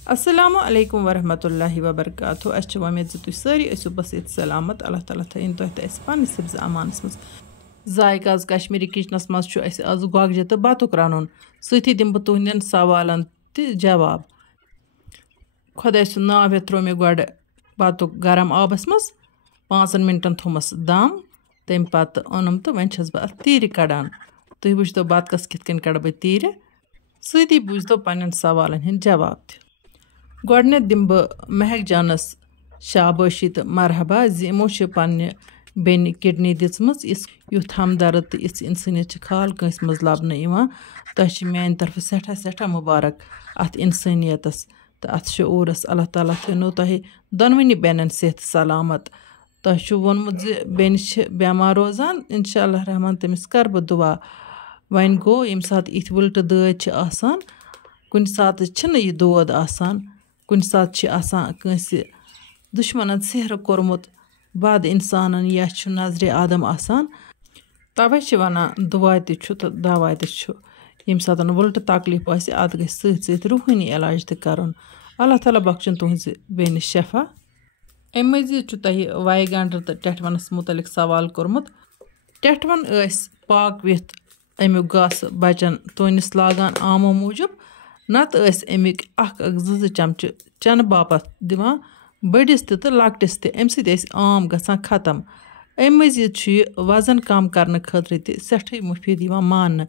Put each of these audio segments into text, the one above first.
अस्सलामु अलैकुम वरहमतुल्लाहि वबरकातुहू। अच्छी उम्मीद तुम सारी ऐसो बस ये सलामत। अल्लाह ताला थन तुह तो पन्नस हिफ्ज़ अमानस मज। जायका आज कश्मीरी किचनस मज आज गोगजे तो बतुक रनुन सती दिम बह तुहंदन सवालन तो जवाब। खुदा सुन नाव हे त्रो मे गोड बतुक गरम आबस मज 5 मिनटन थोमस दम तम पत ओनम तो वन छस बह तीर कड़ान। तुह वुचतो बतकस कित कन कड़ बह तीर सती बूझतो पन्न सवालन हंद जवाब त। गोडनेथ दिम बह महक जानस शाबाशी तो मरहबा यमो पन्ने बेन किडनी दिचमच इस युथ हमदर्द तो इस इंसानियत खाल कंस मज लबन तह मान तरफ सठा सठा मुबारक अत इंसानियतस तो अत शूरस। अल्लाह ताला थो तह दोनवनी बेनन सेहत सलामत। तह वोनमुत बेन बेमार रोजान इंशाअल्लाह रहमान तमिस कर बह दुआ। वन गो यम सात इत उल्ट दद कुन सात यह दौद आसान कुन सात कंस दुश्मन सेहर कोरमुत बद इंसान या नजर आदम आसान तवे वनान दुआ तो दवा तम सात उल्ट तकलीफ अत ग सत रूहानी इलाज तरुन। अल्लाह ताला बख्शन तुहज बेन शफा। अम मजीद तह वाइगंडर तो टेटवनस मुतलिक सवाल कोरमुत। टेटवन पाक विथ अमुक गास बचन तोनिस लागान आमो मूजूब नत अमिक जो चमच चन बापत दिवान बड़िस तो लकटिस अम सत आम गसान खत्म। अम मजीद यह वजन कम करने खतर सठ मुफीद मान।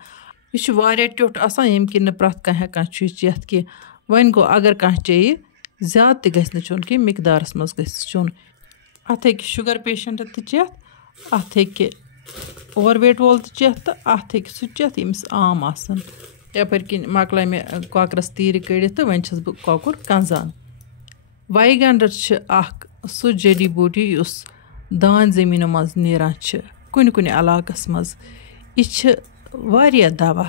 यह वारिया टोट आसान यम किन प्रथ कह हेकान चेत कि वन गो अगर कह चेय ज्यादा तह चुन कि मिकदारस मज चुन। अत हे शुगर पेशेंट तो चेत अत हे ओवरवेट वोल तो चेत तो अत हे सह चेत यमिस आम आसान। यपर किन मकल मे कॉकरस तीर कड़ित तो वन बह कॉकुर कंजान। वाइगंडर सह जड़ी बूटी उस दान जमीनों मज नेरान कुन कुन इलाकस मज यह दवा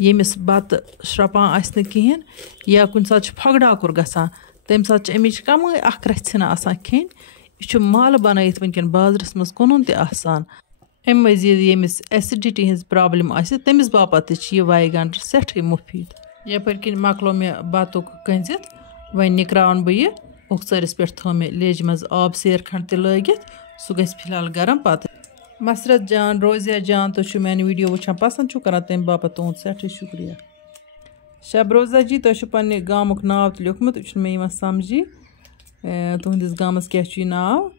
यमिस बत श्रपान आसन कहें या कुन सात फगडाकुर गसान तम सात अमिच कमाई अख रचना आसान खेन यह माल बनत वनकन बाजरस मज कुन आसान। अम मजीद यमिस एसिडिटी हज प्रॉब्लम आस तमिस बापत यह वाइगंडर सठ मुफीद। यपर किन मकलो मे बतुक कंजित वन निकरावन बह यह उखसरिस पे थो मे लेज मज आब सेर खंड त लगित सह ग फिलहाल गरम पत। मसरत जान रोजिया जान तो मैंने वीडियो वुचान पसंद कर तम बापत तुद सठ शुक्रिया। शबरोजा जी तुह पे गामुक नाव तो लिखमुत मे समझी तुहदिस गामस क्या नाव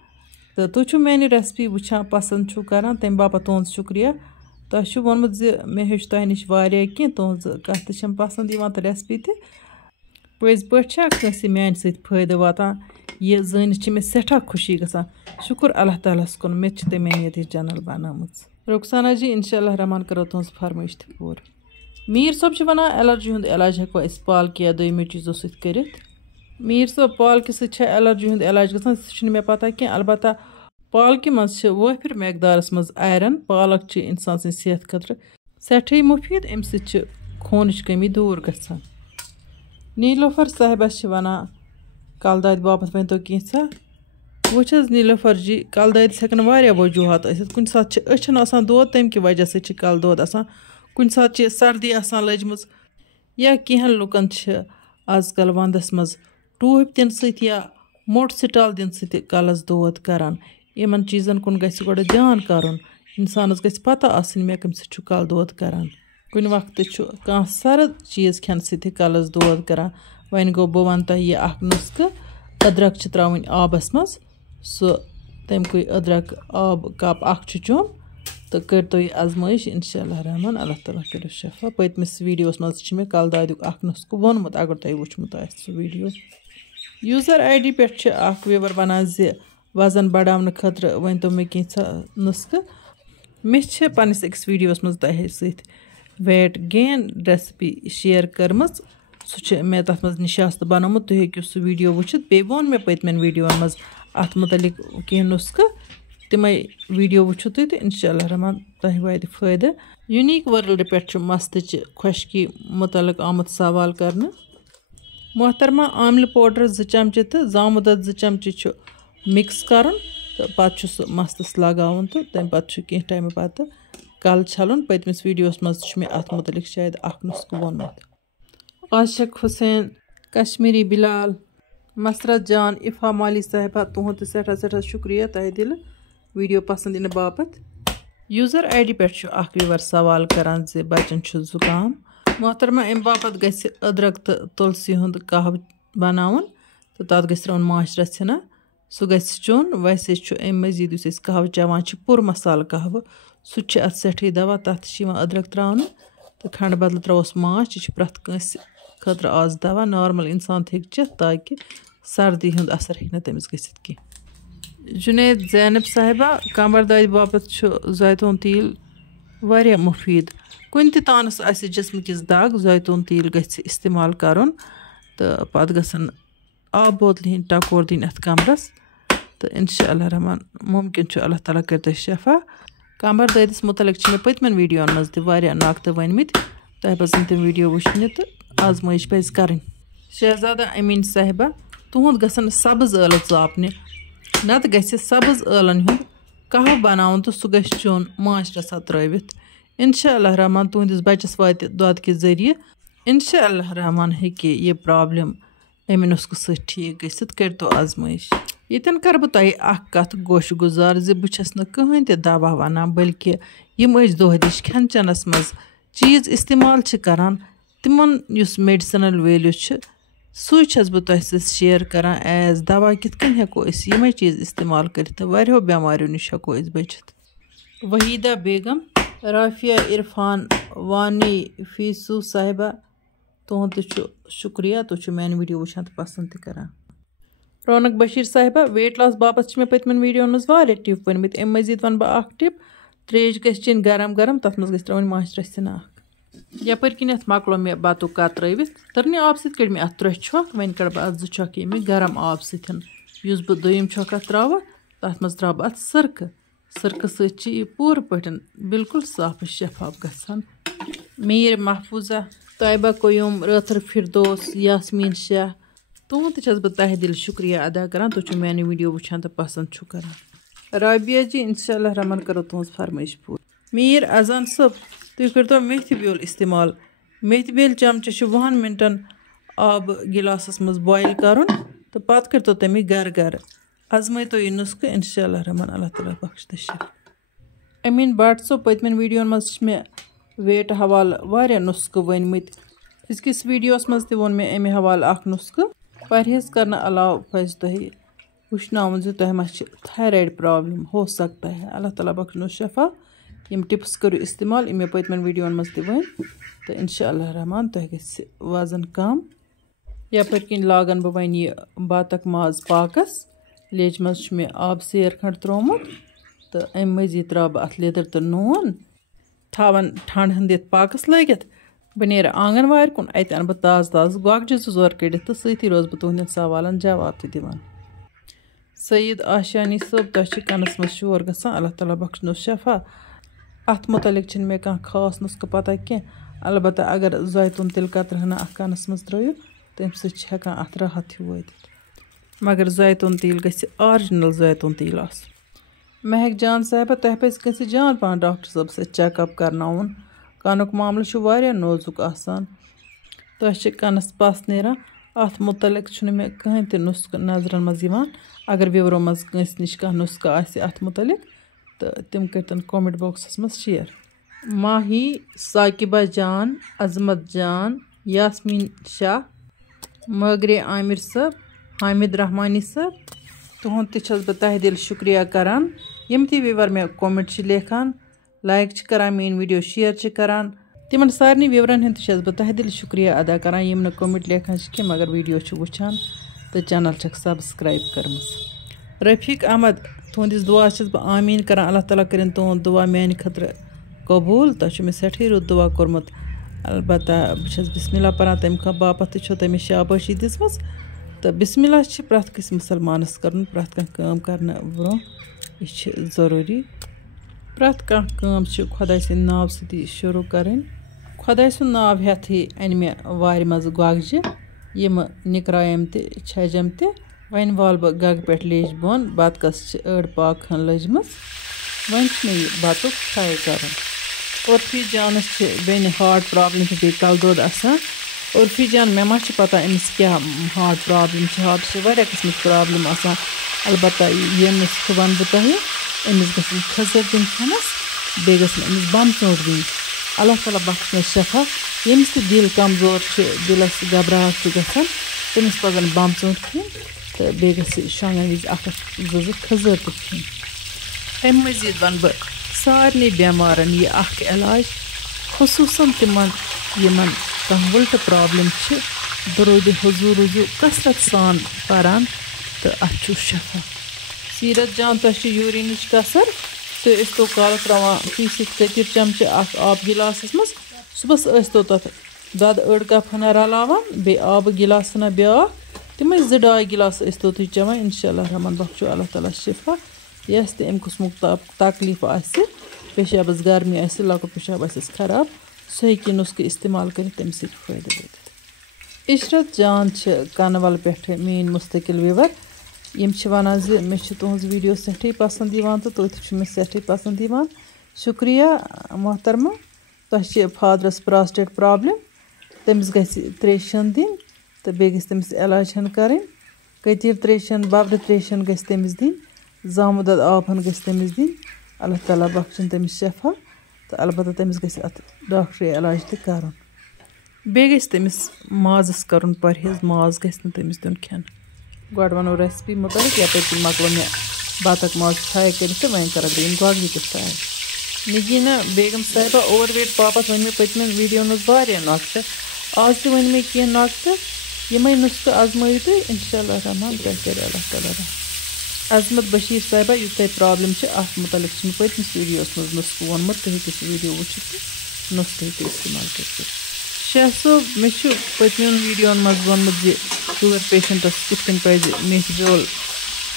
तो तुह मेरी रेसिपी वुचान पसंद कर तम बापत तुद शुक्रिया। तुह वोनमुत मे हेच तह नश कह तुज कत पसंद तो रेसिपी त पज पे मान सद वातान यह जानित मे सठा खुशी गसान। शुक्र अल्लाह तालस कुन मे तमेनियत चैनल बनाम। रुखसाना जी इंशाअल्लाह रहमान करो तुज फरमाइश त पूर। मीर सोब वनान एलर्जी हुंद इलाज हेको पालक या दोयमो चीज़ों सत करित। मीर सोब पालक सत एलर्जी हुंद इलाज गसान सह मे पता कह अलबत्ता पालक मज वाफिर मकदारस मज आयरन। पालक इंसान सद सेहत खतर सठ मुफीद अम सत खूनच कमी दूर गसान। नीलोफर साहिबस वनान कल दाद बापत वन तो कैसा वुच नीलोफर जी कल दाद हेकन वारिया वजूहत कुन सात अछन आसान दौद तम कि वजह से कल दौद आसान कुन सात सर्दी आसान लजमज या कह लुकन आजकल वंदस मज टूप दिन सत या मोट स्टाल दिन सत कलस दौद करान। इन चीज़न कुन गस गोड़ ध्यान करन इंसानस गस पता आसनी मे कम सत कल दौद करान। कुन वक्त कह सर्द चीज़ खेन सत कलस दौद करान। वन गो बह वन तह यह नुस्ख अदरक त्रावन आबस मज सह तमक अदरक आब कप चुन तो कर तो यह आजमाइश इंशाअल्लाह रहमान। अल्लाह ताला करो शफा। पतमिस वीडियोस मज मे कल दादुक नुस्ख वोनमुत अगर तुम वुचमुत वीडियो। यूजर ID पे व्यूवर वनान वजन बढ़ाने खतर वन तो मे कैसा नुस्ख मे पन्निस अकिस वीडियोस मज तह सत वेट गेन रेसिपी शेयर करम सह मे तथ मज निशास्त बनोमुत तुम हेकु सह वीडियो वुचित। बे वोन मे पतमें वीडियोन मज अत मुतलिक कह नुस्ख तम वीडियो वुचु तुम तो इंशाअल्लाह रहमान तह वात फायदा। यूनिक वर्ल्ड पे मस्त खुशकी मुतलिक आमुत सवाल करने। मोहतरमा आमल पाउडर 2 चमचे तो जामुन दद 2 चमचे मिक्स कर तो पत् सह मस्तस लगावन तो तम पे कह टाइम पत कल छलन। पतमिस वीडियोस मज मे अत मुतलिक शायद नुस्ख वोनमुत। आशिक हुसैन कश्मीरी बिलाल, मसरत जान, इफ़ा माली साहिबा तुहद सठा सठा शुक्रिया तह दिल वीडियो पसंद इन बापत। यूज़र ID पे व्यूवर सवाल करान जे बचन जुकाम मोहतरमा अम बापत गि अदरक तो तुलसी हुंद कहव बनावन तो तथ गि त्रोन माछ रचना सह गि चोन। वैसे अम मजीद उस कहव चवान पुर मसाल कहव सह अत सठी दवा तथ अदरक त्रावन तो खंड बदल त्रोस माछ। यह प्रत कंस खतर आज दवा नॉर्मल इंसान हेक चेथ ताकि सर्दी हुंद असर हेक तमिस गसित की। जुनेद जैनब साहिबा कमर दाद बापत जैतून तेल वारिया मुफीद कुन तानस आसि जिस्म किस दाग जैतून तेल गछि इस्तेमाल करन तो पत गसन आब बोतल हिंद टकोर दिन अथ कमरस तो इंशाअल्लाह रहमान मुमकिन अल्लाह ताला कर शफा। कमर ददस मुतलिक मे पतमन वीडियो मज तह नाकत वनमित तह पजन तम वीडियो वुचन तो आजमाइश पज कर। शहजादा अमीन साहिबा तुहद गसन सब्ज ٲलव चापने नत गि सब्ज ٲलन हुंद कहव बनावन तो सह गि चोन माछ रसा त्रवित। इंशाअल्लाह रहमान तुहदिस बचस वात दुध के जरिए इंशाअल्लाह रहमान हेकि यह प्रॉब्लम अमे नुस्ख सत ठीक गसित करतो आजमाइश। यतन कर बह तह अख कथ गोश गुजार जे बह छस न कहीं ते दवा वनान बल्कि यम दोह दिश खेन चेनस मज चीज इस्तेमाल करान तिमन युस मेडिसिनल वैल्यू सू छस बह तह सत शेयर करान एज दवा कित कन हेको यमे चीज इस्तेमाल कर वारियो बेमारियों निश हेको बचित। वहीदा बेगम, राफिया इरफान, वानी फीसू साहिबा तुहद शुक्रिया तुम मैन वीडियो वुचान तो पसंद करान। रौनक बशीर साहिबा वेट लॉस बापत मे पतमन वीडियो मज वारिया टिप वनमित अम मजीद वन बह टिप त्रेश गि चेन गरम गरम तथ मज गि त्रोन माछ रसन यपर किन मकलो मे बतु कत त्रवित तरने आब सत कड़ मे अत त्रे छक वन कड़ बह अत 2 छक ये गरम आब सत बह दोयम छक अत त्राव तथ मज त्रा अत सरक सरक सत पूर पटन बिल्कुल साफ शफाफ गसान। मीर महफूजा, तयबा कोयुम, रथर फिरदोस, यासमीन शाह तुहद तस बह तह दिल शुक्रिया अदा करान तुम मैंने वीडियो वुचान तो पसंद करान। राबिया जी इंशाअल्लाह रहमान करो तुज फरमाइश पूर। मीर अजान सब तुम कर मेथी बेल इस्तेमाल मेथी बेल चमचे 20 मिनटन आब गिलासस मज बॉयल कर तो पत कर तमिक गर गर आजमाय तो यह नुस्ख इंशाअल्लाह रहमान अल्लाह ताला बख्श तशरीफ। अमीन भट सो पतमन वीडियो मज मे वेट हवाल वारिया नुस्ख वनमित अजकिस वीडियोस मज त वोन मे अमे हवाल अख नुस्ख परहेज करने अलाव पज तह वुचनावन जो तह मा थायराइड प्रॉब्लम हो सकता है। अल्लाह ताला बख्शनो शफा। यम टिप्स करो इस्तेमाल मे पतमन वीडियो मज त वन तो इंशाअल्लाह रहमान तह गि वजन कम। यपर किन लागन बह वन यह बातक माज पाकस लेज मज मे आब सेर खंड त्रोमुत तो अम मजीद त्रा बह अत लेदर तो नून थावन ठंड हंद पाकस लगित बह नेर आंगन वार कुन अत अन बह ताज ताज गोगज 2 कड़ित तो सती रोज बह तुहदन सवालन जवाब त दिवान। सईद आशानी सब तह कनस मज शोर गसान अल्लाह ताला बख्शनो शफा। अत मुतलिक मे कह खास नुस्ख पता कह अलबत्त अगर जैतून तिल कतर हना अख कनस मज त्रो तम सकान अत राहत हिव वात मगर जैतून तेल गि ऑरिजिनल जैतून तेल आस। महक जान साहिबा तह पज कंस जान पान डॉक्टर साहब से चेकअप करनाउन कानुक मामल वारिया नोजुक आसान तह कनस पस नेरान अत मुतलिक मे कहीं ते नुस्ख नजरन मज यवान। अगर विवरो मज कंस निश कह नुस्ख आसि अत मुतलिक तो तिम करतन कमेंट बॉक्सस मज शेयर। माही, साकिबा जान, अजमत जान, यासमीन शाह, मगरे आमिर सब, हामिद रहमानी सब तुहद तस बह तह दिल शुक्रिया करान। यम ती व्यूवर मे कमेंट लेखान लाइक करान मेन वीडियो शेयर करान तिमन सारे व्यूवरन हंद तस बह तह दिल शुक्रिया अदा करान यम न कमेंट लेखान कह मगर वीडियो वुचान तो चैनल सब्सक्राइब करम। रफीक अहमद तुहदिस दुआ बह आमीन करान अल्लाह ताला करें तुहद दुआ मैंने खतर कबूल तह मे सठी रुत दुआ कोर्मुत अलबत्त बस बिस्मिल्लाह परान तम बापत तमें शाबाशी दिसमस तो बिस्मिल्लाह प्रत कस मुसलमानस कर प्रत कह करने ब्रो यह ज़रूरी प्रत कह खुदा सद नाव सती शुरू करें खुदा सुंद नाव हेथी अन मे वार मज गोगज यम निकरायम त छजम त वन वाल बह गग पे लेज बोन बतकस अड़ पाक खन लजम वन मे बतुक फ्राई कर। और फी जानस बेन हार्ट प्रॉब्लम बे कल दोद आसान उर्फी जान मे मा पता अमिस क्या हार्ट प्रॉब्लम हार्ट से वारिया किस्म प्रॉब्लम आसान अलबत्ता ये नुस्खा वन बह तुह अमिस गई खजर दिन खेनस बे अमिस बम चोट दिन अल्लाह ताला बख्श मे शफा यमिस दिल कमजोर दिलस घबराहट गसान तमिस पजन बम चोट खेन तो बे शोंगन विज जो खजर तो खेन अम मजीद वन बह सारे बेमारन यह इलाज खुसूसन तिमन यमन कह उल्ट प्रॉब्लम दरूद हुजूर रुजू कसरत सान पारान तो अत शफा सीरत जान तुह यूरिन कसर तो तो काल त्रावान फीसद कतिर चमचे आब गिलास मज सुबह तो तथ दद अड़ कप हना रलावान बे आब गिलास हना ब्या तम 2-2 गिलास तो तुम चवान इंशाल्लाह रहमान बख्शो अल्लाह ताला शिफा यस तम कुसमुक तकलीफ पेशाबस गर्मी लकुट पेशाब खराब सह हेकि नुस्खे इस्तेमाल कर तम फ़ायदे वात इशरत जान कनवल पे मीन मुस्तकिल व्यूवर यम वनान मे तुहज वीडियो सठी पसंद तो तुह मे सठी पसंद शुक्रिया मोहतरमा तुह फादरस प्रोस्टेट प्रॉब्लम तमिस गि त्रेशन दिन तो बे तमिस इलाज कर कतिर त्रेशन बबड़ त्रेशन गि तमिस दिन जामुद आबन गि तमिस दिन अल्लाह ताला बख्शन तमिस शफा तो अलबत्ता तमिस गि डॉक्टरी इलाज तो कर बे तमिस माजस कर परहेज माज गि तमिस दिन खेन गोड वनो रेसिपी मुताबिक यप मकलो मे बतख माज फ्राई कर तो वन कर बम गोगजी तो फ्राई निगीना बेगम साहिबा ओवरवेट पापत वन मे पतम वीडियो वारिया नक्शा आज तो वन मे कह नक्शा यमे नुस्खे आजमाइयो तो इंशाल्लाह रहमान क्या कर अल्लाह ताला अजमत बशीर साहिबा यु तह प्रॉब्लम अत मुतलिक पतमिस वीडियोस मज नुस्खे वोनमुत तुम हेकि वीडियो वुचित नुस्खे हेकि इस्तेमाल कर शाह सोब मे पतम वीडियो मज वोनमुत शुगर पेशेंटस कितन पज मेथ बेल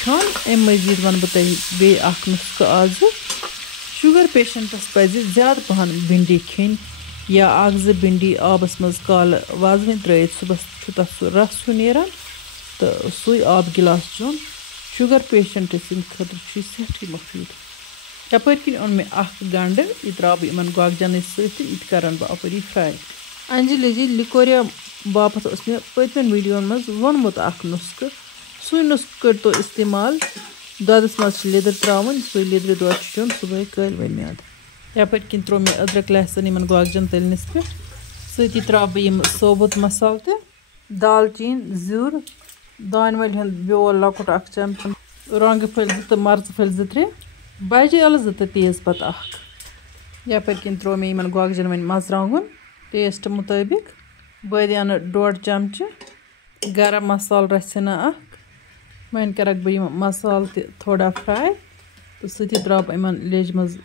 खान अम मजीद वन बह बे नुस्खा आज शुगर पेशेंटस पज ज्यादा पहन भिंडी खेन या 1-2 भिंडी आबस मज काल वाजवन त्रत सुबह तथ सह रस नेरान तो सू आब गिलास चोन शुगर पेशेंट खतर सठी मुफीद यपर किन ओन मे गंड यह त्रा बह इन गोगजन सत कर बह अपरी फ्राई अंजलि जी लिकोरिया बापत मे पतम वीडियो मज वोनमुत नुस्खे सू नुस्खे कर तो इस्तेमाल ददस मज लिदर त्रावन सू लिदर दो चुन सुबह कल म्याद यपर किन त्रो मे अदरक लहसन इन गोगजन तलनस पे सती त्रा बह सोबुत मसाल तो दालचीन जूर दान वल बेल लकुट चमच रंग फल तो मर्च फल 2-3 बजे अल 2 तो तेज पत्ता यपर किन त्रो मे इन गोगजन वन मर्चांगन टेस्ट मुताबिक बदियान 1.5 चमच गरम मसाल रसना वन कर बह मसाल थोड़ा फ्राई तो सती त्रा इन लेज मज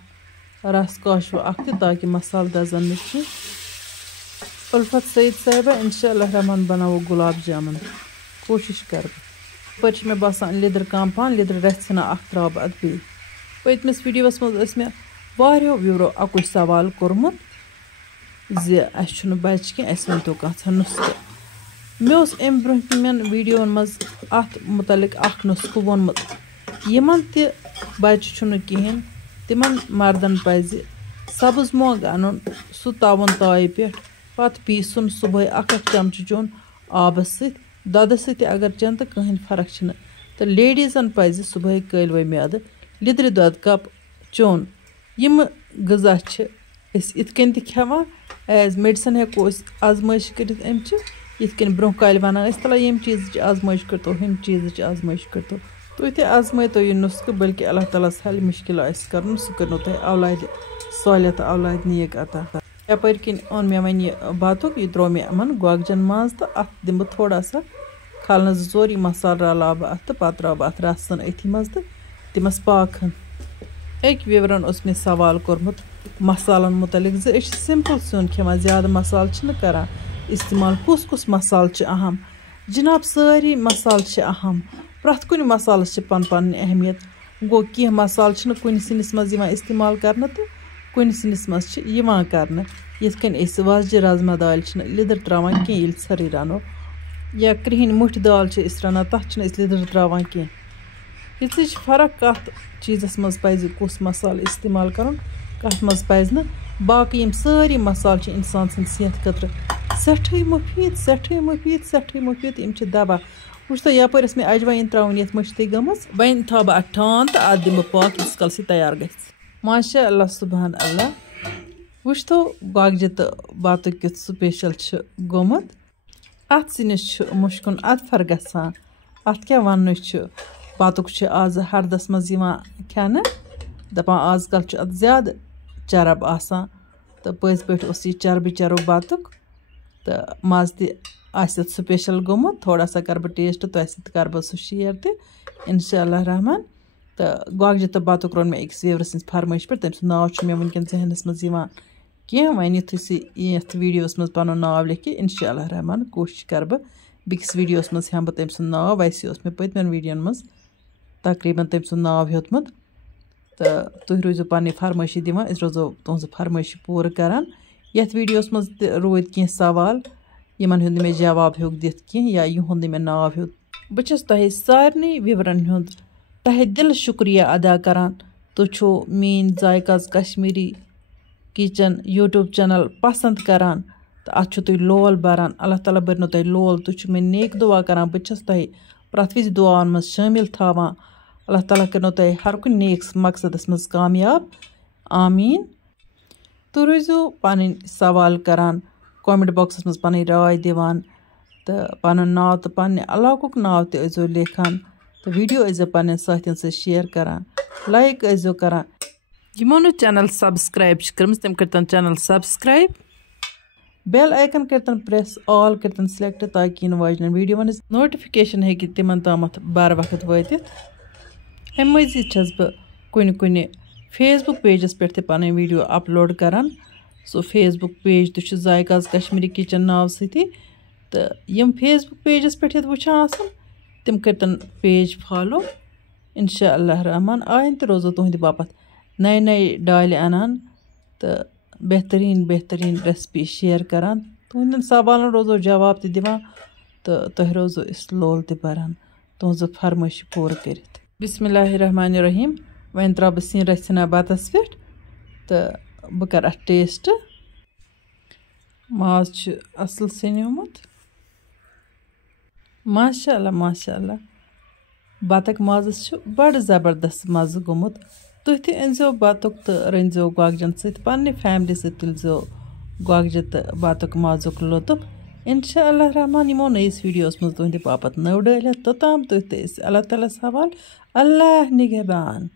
रस काशव ताकि मसाल दजन नी उल्फत सईद साहिबा इंशाल्लाह रहमान बनावो गुलाब जामुन कोशिश कर पे मे बसान लिदर कम पहन लिदर रसना त्रा अद बे पतमिस वीडियोस मज मे वारियो व्यूरो अकुछ सवाल कोरमुत बच कह वो कथा नुस्खे मे अम ब्रोहन वीडियो मज अत मुतलिक नुस्खे वोनमुत यमन त बच्चे कहें तिमन मर्दन पज सब्ज मोंग अन सह तवन ताय पे पत पीसन सुबह 1 चमच चोन आबस दद अगर चन तो कहीं फर्क तो लेडीजन पज सुबह कलवे म्याद लिदर दद कप चोन यम गज़ा इत खेवान एज मेडिसन हेको आजमाइश कर ये ब्रोह काल वन तला यम चीज आजमाइश कर तो हम चीज आजमाइश कर तो तुम ते आजमाय तो यह नुस्खे बल्कि अल्लाह ताला हल मुश्किल कर सह कर तुम औलाद सालियत औलाद नेक अता यपर किन ओन मे वन यह बतुक यह त्रो मे अमन गोगजन मज तो अत दिम थोड़ा सा खालन 2-4 मसाल रला बह अत पे त्रा अत रसन अथी मज तो तिमस पाखन एक व्यूवरन मे सवाल कोरमुत मसालन मुतलिक सिंपल सुन खेवान ज्यादा मसाल कर इस्तेमाल कुस मसाल अहम जनाब सारी मसाल अहम प्रथ कुन मसाल पन पन अहमियत गो कह मसाल कुन सिनिस मज इस्तेमाल कर तो कुन सिनिस मज कर यिथन वाजि राजमा दाल लिदर त्रावान कह सरी रनो या कृहन मुठ दाल रना तथ लिदर त्रावान कह ये फर्क कत चीज़स मज पज कुस मसाल इस्तेमाल कर कत मज पज न बाकी यम सारी मसाल इंसान सद सेहत खतर सठै मुफीद यम दवा वुच तो यप मे अजवाइन त्रावन ये मश्ती गमस वन था बह ठान तो अत दिम पाक इस कल तैयार ग माशा अल्लाह सुबहान अल्लाह वुच तो गोगजे तो बात कित स्पेशल गोमुत अत सिनिस मुश्कुन अदफर गसान अत क्या वन बातुक आज हरदस मज खेन दपान आजकल अत ज्यादा चरब आसान तो पज पे यह चरबी चरो बातुक तो मज त स्पेशल गोमुत थोड़ा सा कर बह टेस्ट तो कर बह सह शेयर तो इंशाअल्लाह रहमान तो गोगजे तो बातुक रोन मे अकिस वेवर सज फरमाइश पे तम नाव मे वनकन जहनस मज कह वन ये वीडियोस मज पन नाव लिखि इंशाअल्लाह रहमान कोशिश कर बह बिकिस वीडियोस मज हम बह तम नाव वैसे मे पतमन वीडियोन मज तकरीबन तम नाव हेतमुत तो तुम रोजो पन्नी फरमाइशी दिवान अस रोजो तुज फरमाइश पूर करान यथ वीडियोस मज रोद कह सवाल यमन हुंद मे जवाब हेक दित कह या युंद मे नाव हेत बह तह सारे विवरन हुंद तह दिल शुक्रिया अदा करान तुछो मीन जायकाज कश्मीरी किचन यूट्यूब चैनल पसंद करान तो अत तुम लोल बरान अल्लाह ताला बरनो तुम लोल तुम मे नेक दुआ करान बह तह प्रत विज दुआन मज शामिल थावान अल्लाह ताला करनो तुम हर कुछ नेक मकसदस मज कामयाब आमीन तो रोजो पन सवाल करान कमेंट बॉक्सस मज पन राय दिवान तो पन नाव तो पन्ने इलाकुक नाव ते अजो लेखान तो वीडियो अजो पन्न साथियन से शेयर करान लाइक अजो करान यमो नो चैनल सब्सक्राइब कर्म तम करतन चैनल सब्सक्राइब बेल आइकन करतन प्रेस ऑल करतन सिलेक्ट ताकि इन वाजन वीडियो वन नोटिफिकेशन है तिमन तामत बार वक्त वातित अम मजीद छस बह कुन फेसबुक पेजस पे पन वीडियो अपलोड करान सो फेसबुक पेज तो जायकाज कश्मीरी किचन नाव सती तो यम फेसबुक पेजस पे वुचान तम करतन पेज फॉलो इंशाअल्लाह रहमान आइन तो रोजो तुहद बापत नए नए डाल अनान तो बेहतरीन रेसिपी शेयर करान तुहदन सवालन रोजो जवाब दिवान तो तुह रोजो इस लोल त बरान तुज फरमाइश पूर कर बिस्मिल्लाहिर्रहमानिर्रहीम वन त्रा बह सिन रचना बतस पे तो बह कर अत टेस्ट माज असल सनोमुत माशा अल्लाह बतक माजस बड़ जबरदस्त मज़ गोमुत तुह ते अनजो बतुक तो रंजो गोगजन सत पन्ने फैमिली सत तुलजो गोगजे तो बतुक माजुक लुत्फ इंशाअल्लाह रहमान यमो नईस वीडियोस मज तुहद बापत नव डाल तोताम तुह ते अल्लाह ताला हवाल अल्लाह निगहबान।